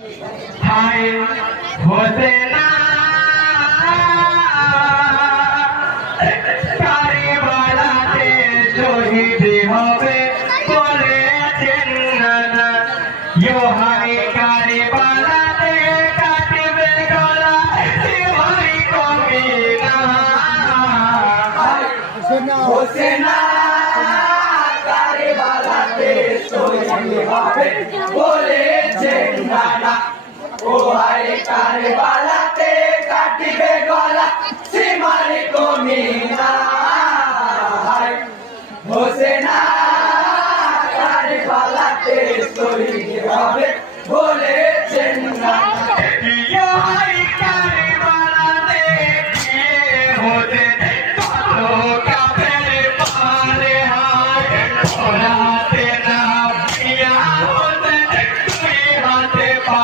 হায় হোসেনা কারবালাতে শহীদ হবে বলেছেন নানা হায় কারবালাতে কাটবে গলা ভাই কমে না হোসেনা কারবালাতে শহীদ হবে বলেছেন নানা ও হায় কারবালাতে কাটবে গলা সীমার কমে